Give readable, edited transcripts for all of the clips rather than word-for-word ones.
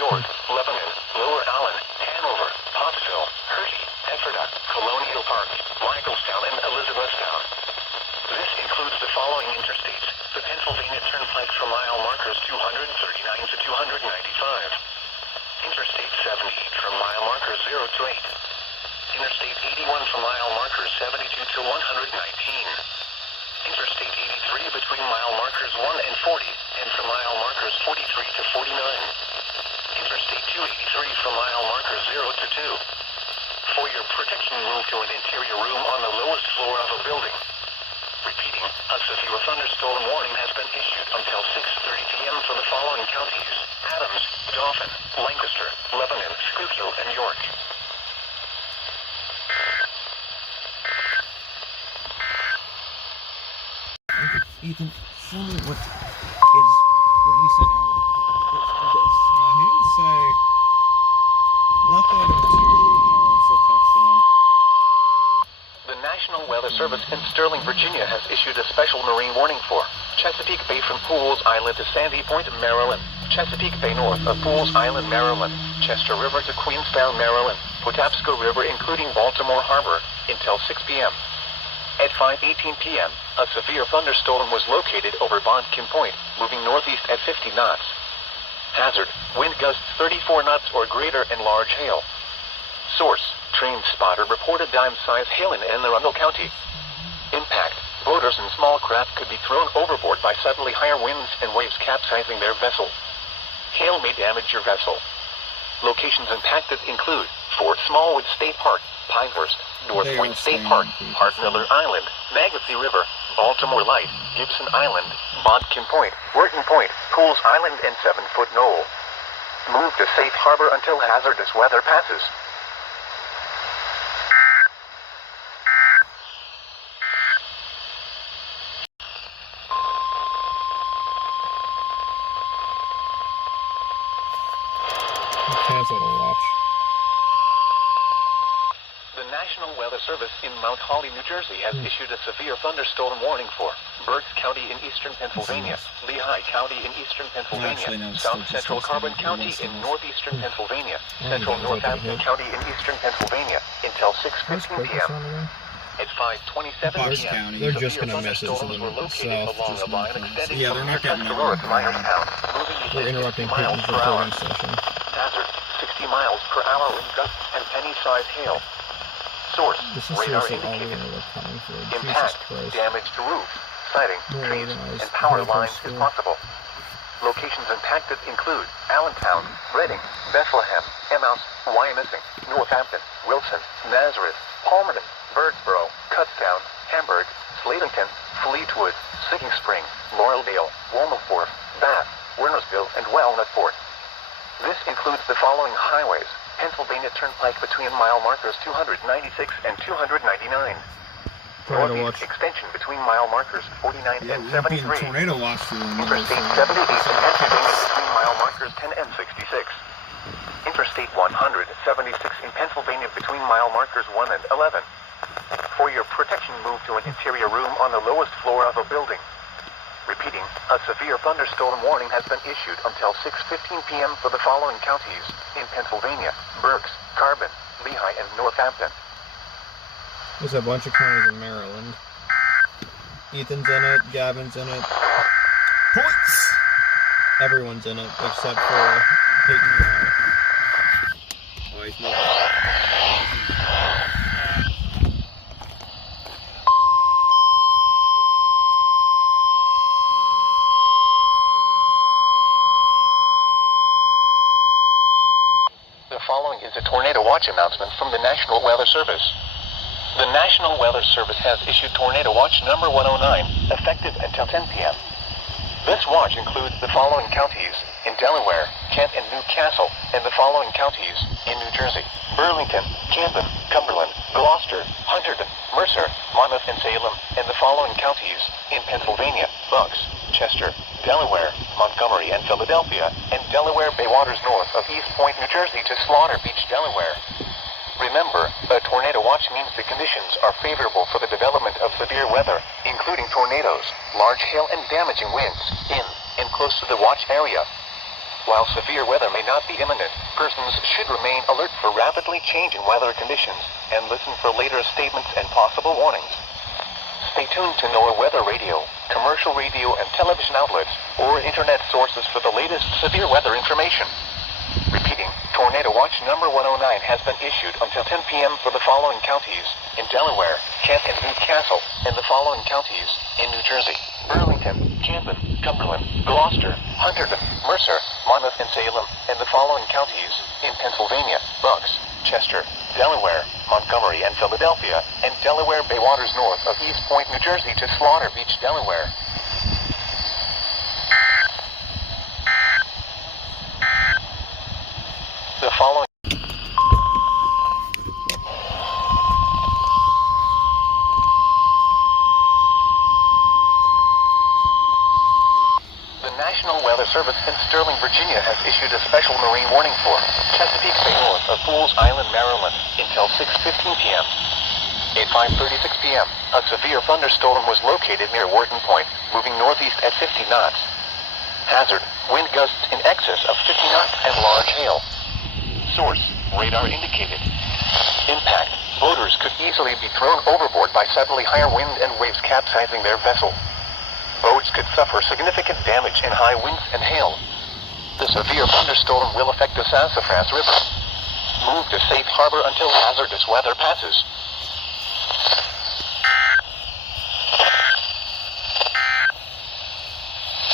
York, Lebanon, Lower Allen, Hanover, Pottsville, Hershey, Ephrata, Colonial Park, Michaelstown, and Elizabethtown. This includes the following interstates: the Pennsylvania Turnpike for mile markers 239 to 295, Interstate 70 from mile markers 0 to 8, Interstate 81 from mile markers 72 to 119, Interstate 83 between mile markers 1 and 40, and from mile markers 43 to 49, Interstate 283 from mile markers 0 to 2. For your protection, move to an interior room on the lowest floor of a building. Repeating, a severe thunderstorm warning has been issued until 6:30 p.m. for the following counties: Adams, Dauphin, Lancaster, Lebanon, Schuylkill, and York. Ethan, show me what he sent out. This. He didn't say nothing to still texting him. The National Weather Service in Sterling, Virginia has issued a special marine warning for Chesapeake Bay from Pools Island to Sandy Point, Maryland, Chesapeake Bay north of Pools Island, Maryland, Chester River to Queenstown, Maryland, Patapsco River including Baltimore Harbor, until 6 p.m. At 5:18 p.m., a severe thunderstorm was located over Bonkin Point, moving northeast at 50 knots. Hazard, wind gusts 34 knots or greater and large hail. Source, Train Spotter reported dime-sized hail in Anne Arundel County. Impact, boaters and small craft could be thrown overboard by suddenly higher winds and waves capsizing their vessel. Hail may damage your vessel. Locations impacted include Fort Smallwood State Park, Pinehurst, North Point State Park, Hart Miller Island, Magothy River, Baltimore Light, Gibson Island, Bonkin Point, Wharton Point, Pools Island, and 7-Foot Knoll. Move to safe harbor until hazardous weather passes. Cancel to watch. The National Weather Service in Mount Holly, New Jersey has issued a severe thunderstorm warning for Berks County in eastern Pennsylvania, Lehigh County in eastern Pennsylvania, South Central Carbon County in northeastern Pennsylvania, Central Northampton County in eastern Pennsylvania, until 6:15 p.m. At 5:27 p.m., They're just going to severe miss it to thunderstorms the were located south. along a line extending Yeah, from they're not getting Fairfax to North Myerstown, moving They're east interrupting 50 miles Peyton's per hour. recording session. Hazard, 60 miles per hour wind gusts and penny-sized hail. Source, This is radar seriously all we're indicated. going to look coming for. Impact, Jesus Christ. damage to roof, siding, More trees, organized and power hardcore lines is school. possible. Locations impacted include Allentown, Reading, Bethlehem, Emmaus, Wyomissing, Northampton, Wilson, Nazareth, Palmerton, Birdsboro, Kutztown, Hamburg, Slatington, Fleetwood, Singing Spring, Laureldale, Wilberforce, Bath, Wernersville, and Walnutport. This includes the following highways: Pennsylvania Turnpike between mile markers 296 and 299. Tornado Northeast watch. extension between mile markers 49 and 73. Tornado watch for Interstate 78 in Pennsylvania between mile markers 10 and 66. Interstate 176 in Pennsylvania between mile markers 1 and 11. For your protection, move to an interior room on the lowest floor of a building. Repeating, a severe thunderstorm warning has been issued until 6:15 p.m. for the following counties in Pennsylvania: Berks, Carbon, Lehigh, and Northampton. There's a bunch of counties in Maryland. Ethan's in it, Gavin's in it. Points! Everyone's in it, except for Peyton and I. Oh, he's not. The following is a tornado watch announcement from the National Weather Service. The National Weather Service has issued Tornado Watch number 109, effective until 10 p.m. This watch includes the following counties in Delaware, Kent, and Newcastle, and the following counties in New Jersey: Burlington, Camden, Cumberland, Gloucester, Hunterdon, Mercer, Monmouth, and Salem, and the following counties in Pennsylvania: Bucks, Chester, Delaware, Montgomery, and Philadelphia, and Delaware Bay waters north of East Point, New Jersey to Slaughter Beach, Delaware. Remember, a tornado watch means the conditions are favorable for the development of severe weather, including tornadoes, large hail, and damaging winds, in and close to the watch area. While severe weather may not be imminent, persons should remain alert for rapidly changing weather conditions and listen for later statements and possible warnings. Stay tuned to NOAA weather radio, commercial radio and television outlets, or internet sources for the latest severe weather information. Repeating, Tornado Watch number 109 has been issued until 10 p.m. for the following counties: in Delaware, Kent and Newcastle, and the following counties: in New Jersey, Burlington, Camden, Cumberland, Gloucester, Hunterdon, Mercer, Monmouth and Salem, and the following counties: in Pennsylvania, Bucks, Chester, Delaware, Montgomery and Philadelphia, and Delaware Bay waters north of East Point, New Jersey to Slaughter Beach, Delaware. The following National Weather Service in Sterling, Virginia has issued a special marine warning for Chesapeake Bay north of Fools Island, Maryland until 6:15 p.m. At 5:36 p.m., a severe thunderstorm was located near Wharton Point, moving northeast at 50 knots. Hazard, wind gusts in excess of 50 knots and large hail. Source, radar indicated. Impact, boaters could easily be thrown overboard by suddenly higher wind and waves capsizing their vessel. Boats could suffer significant damage in high winds and hail. The severe thunderstorm will affect the Sassafras River. Move to safe harbor until hazardous weather passes.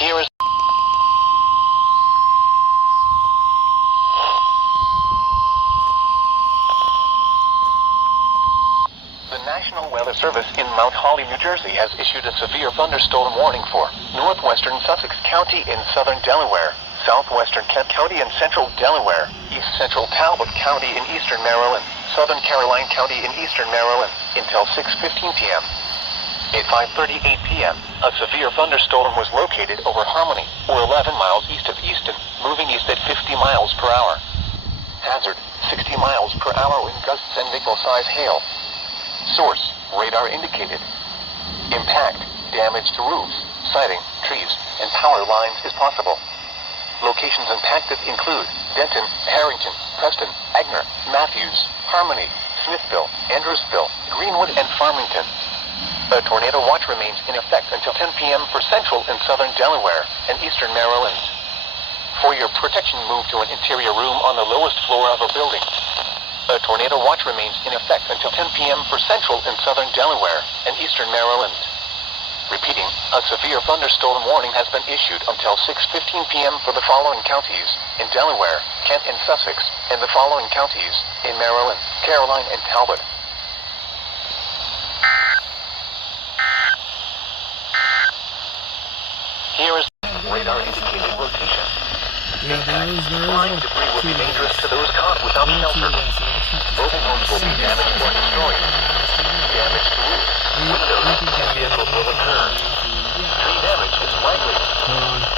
Here is National Weather Service in Mount Holly, New Jersey has issued a severe thunderstorm warning for northwestern Sussex County in southern Delaware, southwestern Kent County in central Delaware, east central Talbot County in eastern Maryland, southern Caroline County in eastern Maryland, until 6:15 p.m. At 5:38 p.m., a severe thunderstorm was located over Harmony, or 11 miles east of Easton, moving east at 50 miles per hour. Hazard, 60 miles per hour wind gusts and nickel-size hail. Source, radar indicated. Impact, damage to roofs, siding, trees, and power lines is possible. Locations impacted include Denton, Harrington, Preston, Agner, Matthews, Harmony, Smithville, Andrewsville, Greenwood, and Farmington. A tornado watch remains in effect until 10 p.m. for central and southern Delaware and eastern Maryland. For your protection, move to an interior room on the lowest floor of a building. A tornado watch remains in effect until 10 p.m. for central and southern Delaware and eastern Maryland. Repeating, a severe thunderstorm warning has been issued until 6:15 p.m. for the following counties: in Delaware, Kent and Sussex, and the following counties: in Maryland, Caroline, and Talbot. Here is radar indicated location. Flying debris will be dangerous to those caught without shelter. Mobile homes will be damaged or destroyed. Damage to roofs, windows, and vehicles will occur. Tree damage is likely.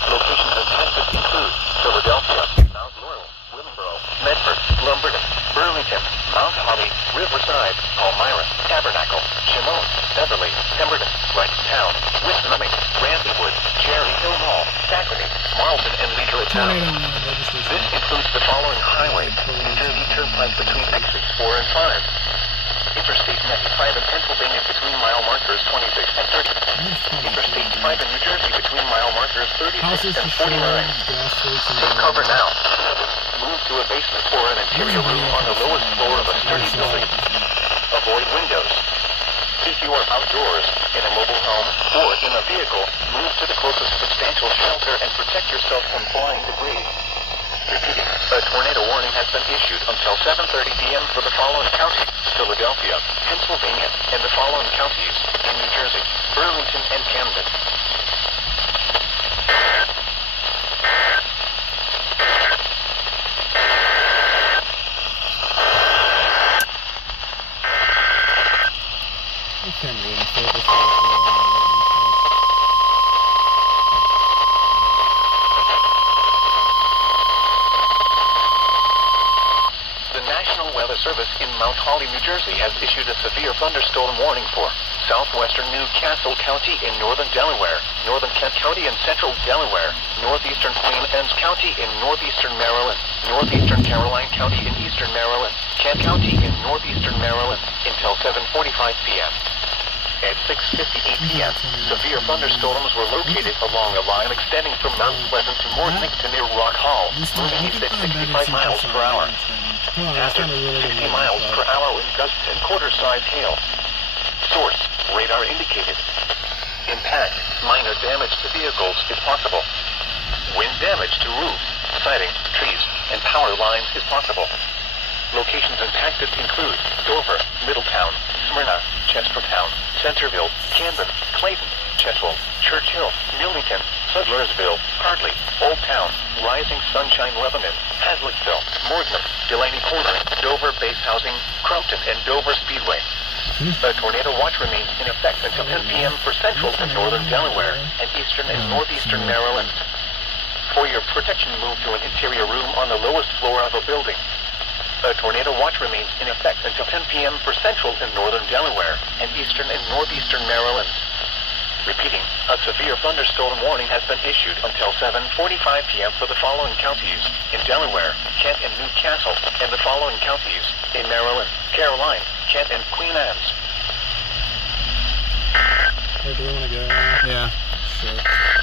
Locations impacted include Philadelphia, Mount Laurel, Willingboro, Medford, Lumberton, Burlington, Mount Holly, Riverside, Palmyra, Tabernacle, Shimone, Beverly, Pemberton, Wrightstown, West Numming, Randywood, Cherry Hill Mall, Saccony, Marlton, and Leader Town. This includes the following highways: New Jersey Turnpike between exits 4 and 5. Interstate 95 in Pennsylvania between mile markers 26 and 30. Interstate 5 in New Jersey between mile markers 36 and 49. Take cover now. Move to a basement or an interior room on the lowest floor of a sturdy building. Avoid windows. If you are outdoors, in a mobile home, or in a vehicle, move to the closest substantial shelter and protect yourself from flying debris. Repeating, a tornado warning has been issued until 7:30 p.m. for the following counties: Philadelphia, Pennsylvania, and the following counties: in New Jersey, Burlington, and Camden. The National Weather Service in Mount Holly, New Jersey has issued a severe thunderstorm warning for southwestern Newcastle County in northern Delaware, northern Kent County in central Delaware, northeastern Queen Anne's County in northeastern Maryland, northeastern Caroline County in eastern Maryland, Kent County in northeastern Maryland, until 7:45 p.m. At 6:58 p.m., severe thunderstorms were located along a line extending from Mount Pleasant to Moorlink to near Rock Hall, moving east at 65 miles per hour. Hazard, 60 miles per hour with gusts and quarter-size hail. Source, radar indicated. Impact, minor damage to vehicles is possible. Wind damage to roofs, siding, trees, and power lines is possible. Locations impacted include Dover, Middletown, Smyrna, Chestertown, Centerville, Camden, Clayton, Cheswell, Churchill, Millington, Sudlersville, Hartley, Old Town, Rising Sunshine, Lebanon, Hazlettville, Mordman, Delaney Corner, Dover Base Housing, Crumpton, and Dover Speedway. A tornado watch remains in effect until 10 p.m. for central and northern Delaware and eastern and northeastern Maryland. For your protection, move to an interior room on the lowest floor of a building. A tornado watch remains in effect until 10 p.m. for central and northern Delaware and eastern and northeastern Maryland. Repeating, a severe thunderstorm warning has been issued until 7:45 p.m. for the following counties in Delaware, Kent and Newcastle, and the following counties in Maryland, Caroline, Kent, and Queen Anne's. Where do we want to go now? Yeah. Sure.